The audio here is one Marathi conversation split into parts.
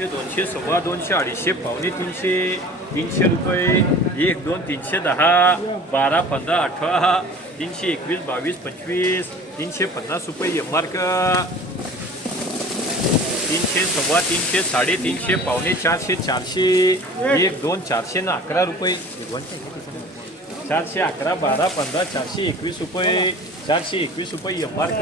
दोनशे दोनशे सव्वा दोनशे अडीचशे पावणे तीनशे तीनशे रुपये, एक दोन तीनशे दहा, बारा पंधरा, अठरा, तीनशे एकवीस, बावीस, पंचवीस, तीनशे पन्नास रुपये एम मार्क तीनशे सव्वा तीनशे साडेतीनशे, पावणे चारशे चारशे, एक दोन चारशे ना अकरा रुपये. चारशे अकरा, बारा, पंधरा, चारशे एकवीस रुपये, चारशे एकवीस रुपये एम मार्क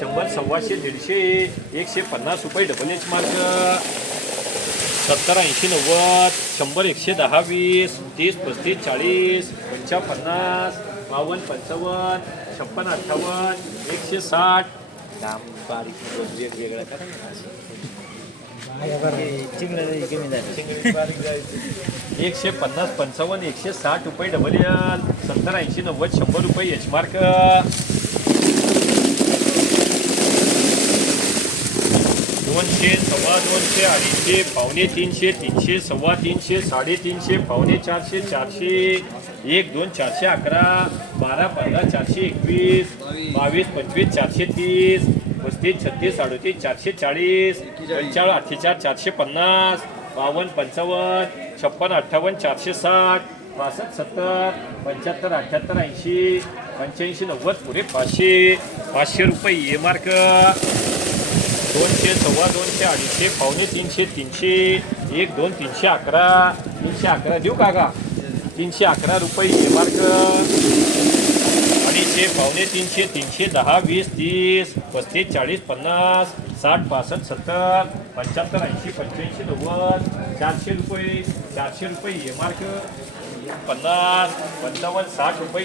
शंभर, सव्वाशे, दीडशे, एकशे पन्नास रुपये डबल एच मार्क सत्तर ऐंशी नव्वद शंभर एकशे दहा वीस तीस पस्तीस चाळीस पंचा पन्नास बावन्न पंचावन्न छप्पन अठ्ठावन्न एकशे साठ. काम बारीक वेगवेगळं एकशे पन्नास पंचावन्न एकशे साठ रुपये डबल सत्तर ऐंशी नव्वद शंभर रुपये एच मार्क दोनशे सव्वा दोनशे अडीचशे पावणे तीनशे तीनशे सव्वा तीनशे साडेतीनशे पावणे चारशे चारशे एक दोन चारशे अकरा बारा पंधरा चारशे एकवीस बावीस पंचवीस चारशे तीस पस्तीस छत्तीस अडतीस चारशे चाळीस पंचाळीस अठ्ठेचाळीस चारशे पन्नास बावन्न पंचावन्न छप्पन अठ्ठावन्न चारशे साठ पासष्ट सत्तर पंच्याहत्तर अठ्ठ्याहत्तर ऐंशी पंच्याऐंशी नव्वद पुरे पाचशे पाचशे रुपये ए मार्क. दोनशे सव्वा दोनशे अडीचशे पावणे तीनशे तीनशे एक दोन तीनशे अकरा तीनशे अकरा. देऊ का तीनशे अकरा रुपये ए मार्क. अडीचशे पावणे तीनशे तीनशे दहा वीस तीस पस्तीस चाळीस पन्नास साठ पासष्ट सत्तर पंच्याहत्तर ऐंशी पंच्याऐंशी नव्वद चारशे रुपये चारशे रुपये ए मार्क. पन्नास पंचावन्न साठ रुपये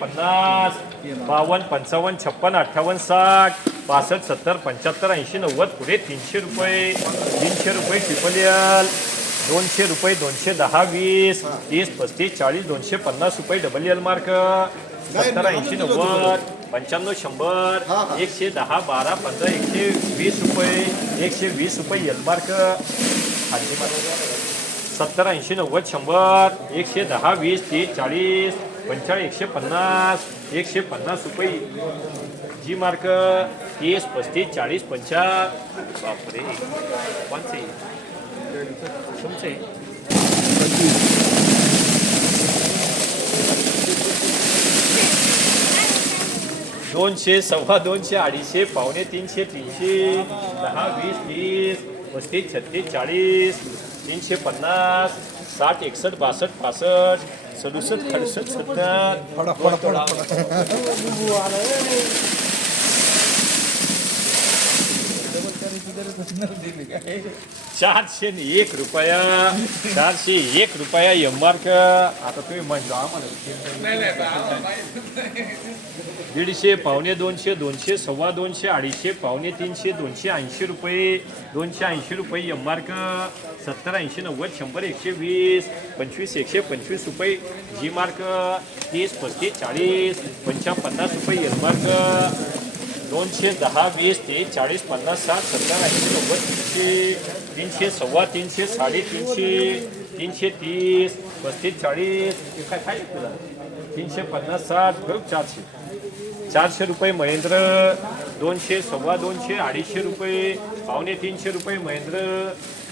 पन्नास बावन्न पंचावन्न छप्पन अठ्ठावन्न साठ पासष्ट सत्तर पंच्याहत्तर ऐंशी नव्वद पुढे तीनशे रुपये तीनशे रुपये ट्रिपल एल दोनशे रुपये दोनशे दहा वीस तीस पस्तीस चाळीस दोनशे पन्नास रुपये डबल एल मार्क सत्तर ऐंशी नव्वद. पंच्याण्णव शंभर एकशे दहा बारा पंधरा एकशे वीस रुपये एकशे वीस रुपये एल मार्क खाली मार्क सत्तर ऐंशी नव्वद शंभर एकशे दहा वीस तीस चाळीस पंचाळीस एकशे पन्नास एकशे पन्नास रुपये. जी मार्क तीस पस्तीस चाळीस पंचा बापरे. कोणचे? तुमचे? दोनशे सव्वा दोनशे अडीचशे पावणे तीनशे तीनशे दहा वीस तीस पस्तीस छत्तीस चाळीस तीनशे पन्नास साठ एकसष्ट बासष्ट पासष्ट सदुसष्ट अडुसष्ट सत्तर. चारशे आणि एक रुपया, चारशे एक रुपया एम मार्क आता तुम्ही म्हणतो आम्हाला दीडशे पावणे दोनशे दोनशे सव्वा दोनशे, अडीचशे पावणे तीनशे, दोनशे ऐंशी रुपये, दोनशे ऐंशी रुपये एम मार्क सत्तर, ऐंशी, नव्वद, शंभर, एकशे वीस, पंचवीस, एकशे पंचवीस रुपये जी मार्क तीस, पस्तीस, चाळीस पंचा पन्नास रुपये एम मार्क दोनशे दहा वीस ते चाळीस पन्नास साठ सत्तर ऐंशी नव्वद तीनशे तीनशे सव्वा तीनशे साडेतीनशे तीनशे तीस पस्तीस चाळीस काय काय तुला तीनशे पन्नास साठ बरोबर चारशे चारशे रुपये महेंद्र दोनशे सव्वा दोनशे अडीचशे रुपये पावणे तीनशे रुपये महेंद्र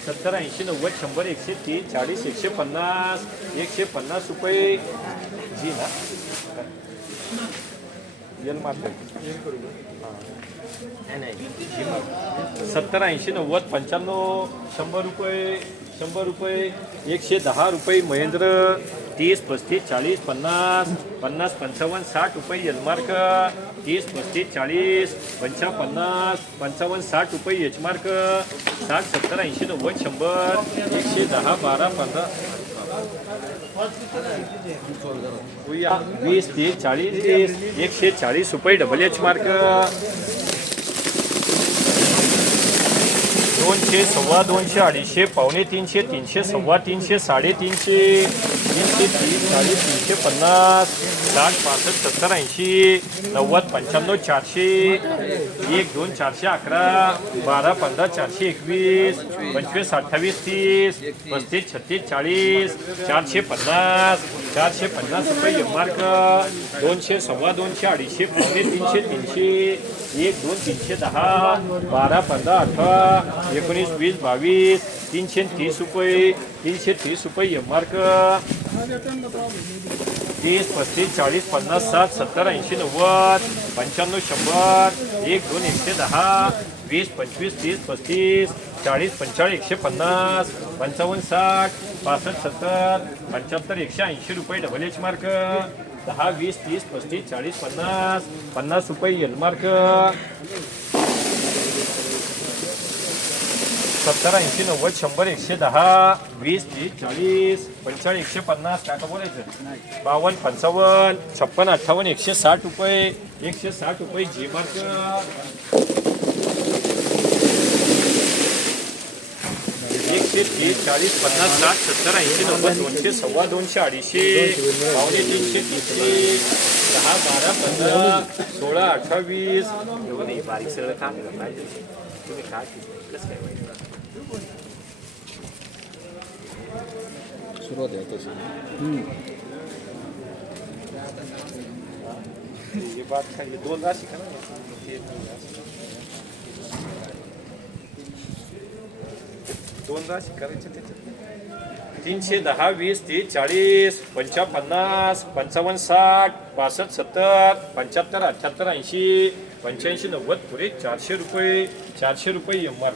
सत्तर ऐंशी नव्वद शंभर एकशे तीस चाळीस एकशे पन्नास एकशे पन्नास रुपये. जी ना. मार्केट सत्तर ऐंशी नव्वद पंच्याण्णव शंभर रुपये शंभर रुपये एकशे दहा रुपये महेंद्र तीस पस्तीस चाळीस पन्नास पन्नास पंचावन्न साठ रुपये यलमार्क तीस पस्तीस चाळीस पंचा पन्नास पंचावन्न साठ रुपये यजमार्क साठ सत्तर ऐंशी नव्वद शंभर एकशे दहा बारा पंधरा वीस तीस चाळीस तीस एकशे चाळीस रुपये डबल एच मार्क दोनशे सव्वा दोनशे अडीचशे पावणे तीनशे तीनशे सव्वा तीनशे साडेतीनशे तीनशे तीस चाळीस तीनशे पन्नास साठ पासष्ट सत्तर ऐंशी नव्वद पंच्याण्णव चारशे एक दोन चारशे अकरा बारा पंधरा चारशे एकवीस पंचवीस अठ्ठावीस तीस पस्तीस छत्तीस चाळीस चारशे पन्नास चारशे पन्नास रुपये मार्क दोनशे सव्वा दोनशे अडीचशे पावणे तीनशे तीनशे एक दोन तीनशे दहा बारा पंधरा अठरा एकोणीस वीस बावीस तीनशे तीस रुपये तीनशे तीस रुपये मार्क. तीस पस्तीस चाळीस पन्नास साठ सत्तर ऐंशी नव्वद पंच्याण्णव शंभर एक दोन एकशे दहा वीस पंचवीस तीस पस्तीस चाळीस पंचाळीस एकशे पन्नास पंचावन्न साठ पासष्ट सत्तर पंच्याहत्तर एकशे ऐंशी रुपये डबल एच मार्क दहा वीस तीस पस्तीस चाळीस पन्नास पन्नास रुपये एल मार्क सत्तर ऐंशी नव्वद शंभर एकशे दहा वीस तीस चाळीस पंचाळीस एकशे पन्नास काय का बोलायचं? बावन्न पंचावन्न छप्पन अठ्ठावन्न एकशे साठ रुपये एकशे साठ रुपये जी मार्क एकशे तीस चाळीस पन्नास साठ सत्तर ऐंशी नव्वद दोनशे सव्वा दोनशे अडीचशे पावणे तीनशे तीनशे दहा बारा पंधरा सोळा अठ्ठावीस. बारीक सगळं काम तुम्ही काय कसं काय माहिती? सुरुवात आहे तशी हे बात काय हे दोन राशी का दोन राशी करायचे त्याच्यात तीनशे दहा वीस तीस चाळीस पंचा पन्नास पंचावन्न साठ पासष्ट सत्तर पंच्याहत्तर अठ्ठ्याहत्तर ऐंशी पंच्याऐंशी नव्वद पुढे चारशे रुपये चारशे रुपये एम आर